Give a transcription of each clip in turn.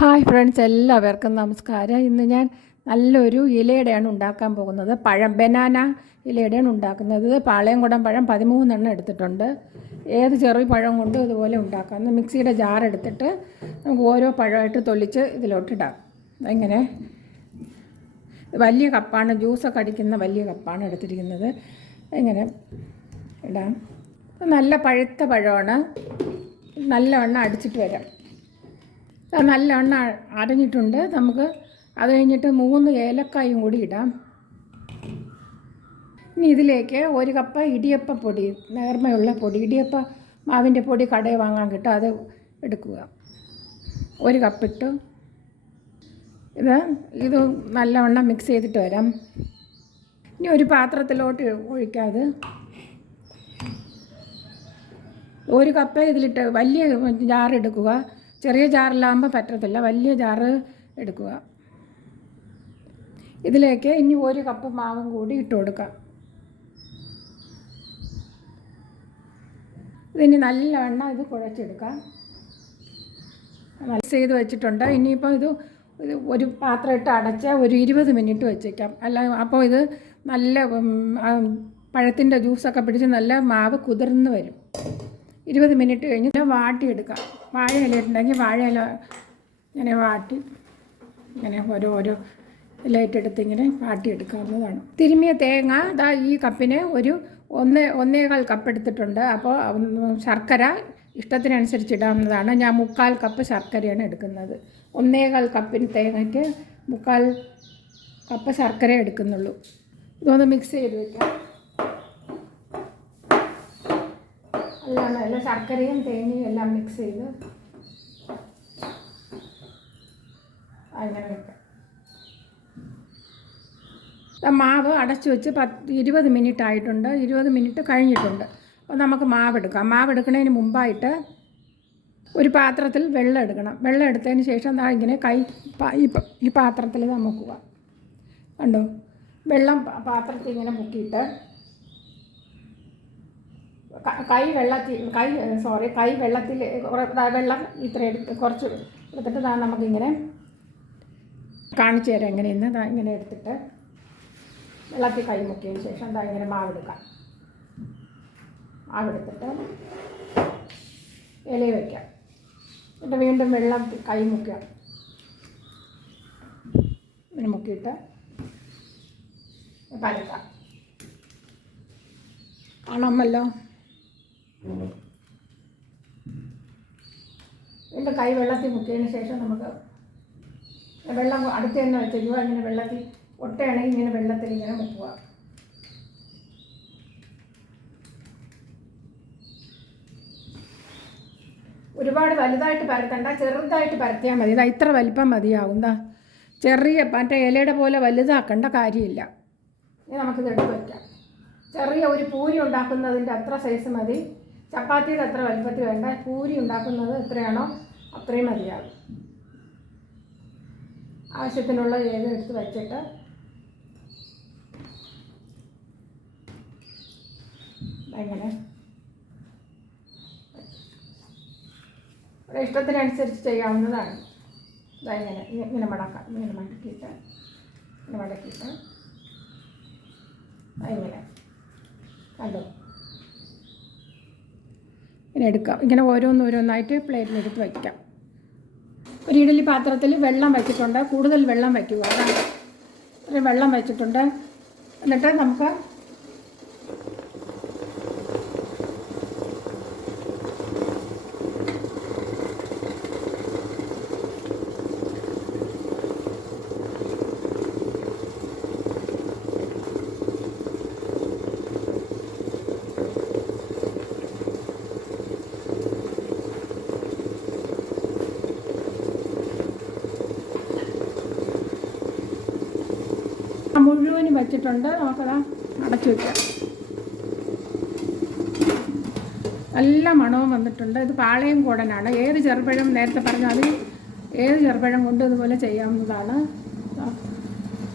Hi friends എല്ലാവർക്കും നമസ്കാരം. ഇന്ന് ഞാൻ നല്ലൊരു ഇലയുടെയാണ് ഉണ്ടാക്കാൻ പോകുന്നത്. പഴം ബനാന ഇലയുടെയാണ് ഉണ്ടാക്കുന്നത്. പാളയംകുടം പഴം പതിമൂന്നെണ്ണം എടുത്തിട്ടുണ്ട്. ഏത് ചെറിയ പഴം കൊണ്ടും ഇതുപോലെ ഉണ്ടാക്കാം. മിക്സിയുടെ ജാർ എടുത്തിട്ട് നമുക്ക് ഓരോ പഴമായിട്ട് തൊളിച്ച് ഇതിലോട്ടിടാം എങ്ങനെ വലിയ കപ്പാണ് ജ്യൂസൊക്കെ അടിക്കുന്ന വലിയ കപ്പാണ് എടുത്തിരിക്കുന്നത്. എങ്ങനെ ഇടാം. നല്ല പഴുത്ത പഴമാണ്. നല്ലവണ്ണം അടിച്ചിട്ട് വരാം. നല്ലവണ്ണം അരഞ്ഞിട്ടുണ്ട്. നമുക്ക് അത് കഴിഞ്ഞിട്ട് മൂന്ന് ഏലക്കായും കൂടി ഇടാം. ഇനി ഇതിലേക്ക് ഒരു കപ്പ് ഇടിയപ്പ പൊടി നേർമയുള്ള പൊടി ഇടിയപ്പ മാവിന്റെ പൊടി കടയിൽ വാങ്ങാൻ കിട്ടും. അത് എടുക്കുക. ഒരു കപ്പിട്ടു ഇത് ഇത് നല്ലവണ്ണം മിക്സ് ചെയ്തിട്ട് വരാം. ഇനി ഒരു പാത്രത്തിലോട്ട് ഒഴിക്കാതെ ഒരു കപ്പ് ഇതിലിട്ട് വലിയ ജാർ എടുക്കുക. ചെറിയ ജാറിലാകുമ്പോൾ പറ്റത്തില്ല. വലിയ ജാറ് എടുക്കുക. ഇതിലേക്ക് ഇനി ഒരു കപ്പ് മാവും കൂടി ഇട്ട് കൊടുക്കാം ഇതിനി നല്ലവണ്ണം ഇത് കുഴച്ചെടുക്കാം മിക്സ് ചെയ്ത് വെച്ചിട്ടുണ്ട്. ഇനിയിപ്പോൾ ഇത് ഒരു പാത്രം ഇട്ട് അടച്ച് ഒരു ഇരുപത് മിനിറ്റ് വെച്ചേക്കാം. അല്ല അപ്പോൾ ഇത് നല്ല പഴത്തിന്റെ ജ്യൂസൊക്കെ പിടിച്ച് നല്ല മാവ് കുതിർന്ന് വരും. ഇരുപത് മിനിറ്റ് കഴിഞ്ഞ് വാട്ടിയെടുക്കാം വാഴയില ഉണ്ടെങ്കിൽ വാഴയില ഇങ്ങനെ വാട്ടി ഇങ്ങനെ ഓരോ ഓരോ ഇലയിട്ടെടുത്ത് ഇങ്ങനെ വാട്ടിയെടുക്കാവുന്നതാണ് തിരുമിയ തേങ്ങ ഇതാ ഈ കപ്പിന് ഒരു ഒന്ന് ഒന്നേകാൽ കപ്പ് എടുത്തിട്ടുണ്ട്. അപ്പോൾ ശർക്കര ഇഷ്ടത്തിനനുസരിച്ച് ഇടാവുന്നതാണ്. ഞാൻ മുക്കാൽ കപ്പ് ശർക്കരയാണ് എടുക്കുന്നത്. ഒന്നേകാൽ കപ്പിന് തേങ്ങയ്ക്ക് മുക്കാൽ കപ്പ് ശർക്കര എടുക്കുന്നുള്ളൂ. ഇതൊന്ന് മിക്സ് ചെയ്ത് വെക്കാം. നല്ല ശർക്കരയും തേങ്ങയും എല്ലാം മിക്സ് ചെയ്ത് അങ്ങനെ വെക്കാം മാവ് അടച്ചു വെച്ച് പത്ത് ഇരുപത് മിനിറ്റ് ആയിട്ടുണ്ട്. ഇരുപത് മിനിറ്റ് കഴിഞ്ഞിട്ടുണ്ട്. അപ്പോൾ നമുക്ക് മാവ് എടുക്കാം. മാവ് എടുക്കുന്നതിന് മുമ്പായിട്ട് ഒരു പാത്രത്തിൽ വെള്ളം എടുക്കണം. വെള്ളം എടുത്തതിന് ശേഷം ദാ ഇങ്ങനെ കൈ ഈ പാത്രത്തിൽ നമുക്ക് കണ്ടോ? വെള്ളം പാത്രത്തിൽ ഇങ്ങനെ മുക്കിയിട്ട് ക- വെള്ളത്തിൽ കൈ സോറി കൈ വെള്ളത്തിൽ വെള്ളം ഇത്ര എടുത്ത് കുറച്ച് എടുത്തിട്ട് താ നമുക്കിങ്ങനെ കാണിച്ചു തരാം എങ്ങനെയെന്ന്. താ ഇങ്ങനെ എടുത്തിട്ട് വെള്ളത്തിൽ കൈ മുക്കിയതിന് ശേഷം ദാ ഇങ്ങനെ മാവെടുക്കാം മാവെടുത്തിട്ട് ഇല വയ്ക്കാം എന്നിട്ട് വീണ്ടും വെള്ളം കൈ മുക്കാം ഇങ്ങനെ മുക്കിയിട്ട് പരത്താം. കാണാമല്ലോ? വീണ്ടും കൈ വെള്ളത്തിൽ മുക്കിയതിന് ശേഷം നമുക്ക് വെള്ളം അടുത്ത് തന്നെ വെച്ചിരിക്കുക ഇങ്ങനെ വെള്ളത്തിൽ ഒട്ടയാണെങ്കിൽ ഇങ്ങനെ വെള്ളത്തിൽ ഇങ്ങനെ മുക്കുക. ഒരുപാട് വലുതായിട്ട് പരത്തണ്ട ചെറുതായിട്ട് പരത്തിയാൽ മതി. ഇതാ ഇത്ര വലിപ്പം മതിയാവും. എന്താ ചെറിയ മറ്റേ ഇലയുടെ പോലെ വലുതാക്കേണ്ട കാര്യമില്ല. ഇനി നമുക്കിത് എടുത്ത് വയ്ക്കാം ചെറിയ ഒരു പൂരി ഉണ്ടാക്കുന്നതിന്റെ അത്ര സൈസ് മതി. ചപ്പാത്തിയുടെ അത്ര വലുപ്പത്തിൽ വേണ്ട. പൂരി ഉണ്ടാക്കുന്നത് എത്രയാണോ അത്രയും മതിയാകും. ആവശ്യത്തിനുള്ള ഏത് എടുത്ത് വെച്ചിട്ട്? എങ്ങനെ ഒരു ഇഷ്ടത്തിനനുസരിച്ച് ചെയ്യാവുന്നതാണ്. ഇതാ ഇങ്ങനെ മടക്കാം. ഇങ്ങനെ മടക്കിയിട്ട് ഇങ്ങനെ മടക്കിയിട്ട്. ദാ ഇങ്ങനെ. കണ്ടോ? ഇങ്ങനെ എടുക്കാം. ഇങ്ങനെ ഓരോന്ന് ഓരോന്നായിട്ട് പ്ലേറ്റിലെടുത്ത് വയ്ക്കാം ഒരു ഇഡലി പാത്രത്തിൽ വെള്ളം വെച്ചിട്ടുണ്ട് കൂടുതൽ വെള്ളം വയ്ക്കുക. അതാണ്. വെള്ളം വെച്ചിട്ടുണ്ട് എന്നിട്ട് നമുക്ക് ആ മുഴുവനും വെച്ചിട്ടുണ്ട്. നമുക്കത് അടച്ചു വയ്ക്കാം നല്ല മണവും വന്നിട്ടുണ്ട്. ഇത് പാളയം കൂടനാണ്. ഏത് ചെറുപഴം നേരത്തെ പറഞ്ഞാൽ അത് ഏത് ചെറുപഴം കൊണ്ട് ഇതുപോലെ ചെയ്യാവുന്നതാണ്.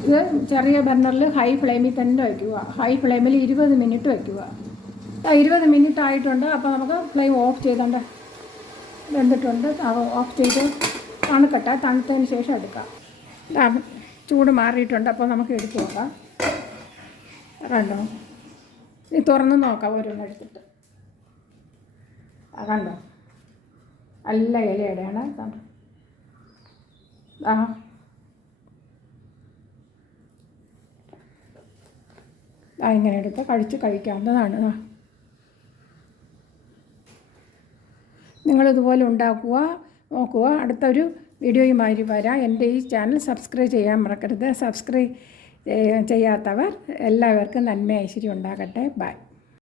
ഇത് ചെറിയ ബർണറിൽ ഹൈ ഫ്ലെയിമിൽ തന്നെ വയ്ക്കുക ഹൈ ഫ്ലെയിമിൽ ഇരുപത് മിനിറ്റ് വയ്ക്കുക ഇരുപത് മിനിറ്റ് ആയിട്ടുണ്ട്. അപ്പോൾ നമുക്ക് ഫ്ലെയിം ഓഫ് ചെയ്തോണ്ട് വെന്തിട്ടുണ്ട്. ഓഫ് ചെയ്ത് തണുക്കട്ടെ. തണുത്തതിന് ശേഷം എടുക്കാം. ചൂട് മാറിയിട്ടുണ്ട് അപ്പോൾ നമുക്ക് എടുത്ത് നോക്കാം. കണ്ടോ? നീ തുറന്ന് നോക്കാം ഓരോന്ന് എടുത്തിട്ട്. ആ കണ്ടോ? നല്ല ഇലയുടെയാണ് ആ. ആ ഇങ്ങനെ എടുത്ത് കഴിച്ച് കഴിക്കാവുന്നതാണ് നിങ്ങളിതുപോലെ ഉണ്ടാക്കുക നോക്കുക. അടുത്തൊരു വീഡിയോയുമായി വരാം. എന്റെ ഈ ചാനൽ സബ്സ്ക്രൈബ് ചെയ്യാൻ മറക്കരുത്. സബ്സ്ക്രൈബ് ചെയ്യാത്തവർ എല്ലാവർക്കും നന്മ ഐശ്വര്യം ഉണ്ടാകട്ടെ. ബൈ.